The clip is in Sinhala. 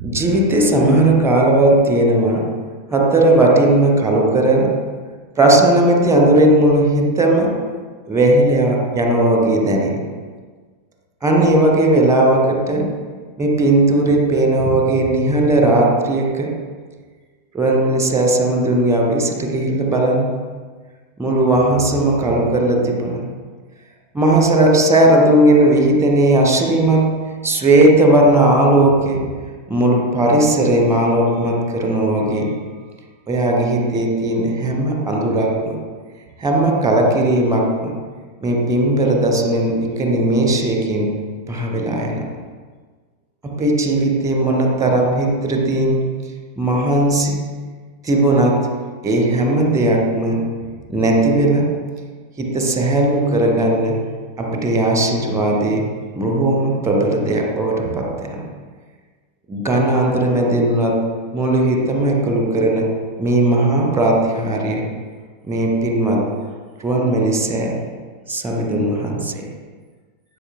ජීවිතේ සමහර කාලවල තියෙනවා හතර වටින්ම කළු කරන ප්‍රශ්න නැමැති අඳුරෙන් මුළු හිතම වැහිලා යනවා වගේ දැනෙනවා. අන්න ඒ වගේ වෙලාවකට මේ පින්තූරේ පේනවා වගේ නිහඬ රාත්‍රියක රුවන්වැලි සෑ සමුදුන්ගේ අවිසට ගිහිල්ලා බලන්න මුළු වහසම කළු කරලා තිබුණා. මහසරත් සෑ රඳුන්ගෙන විහිදෙනේ අශිරිමත් ශ්වේත වර්ණ ආලෝකේ මුළු පරිසරයම ආලෝකමත් කරනවා වගේ ඔයාගේ හිතේ තියෙන හැම අඳුරක්ම හැම කලකිරීමක්ම මේ පින්බර දසුනෙන් එක නිමේෂයකින් පහ වෙලා යනවා. අපේ ජීවිතේ මොනතරම් හිතෘදී මහන්සි තිබුණත් ඒ හැම දෙයක්ම නැති වෙලා හිත සැහැල්ලු කරගන්න අපිට ආශිර්වාදේ බොහෝම ප්‍රබල දෙයක් බවට පත් වෙනවා. ඝන අඳුර මැදින්වත් මුළු හිතම එකලු කරන මේ මහා ප්‍රාතිහාර්ය මේ පින්වත් රුවන්වැලි සෑ සමිඳුන් වහන්සේ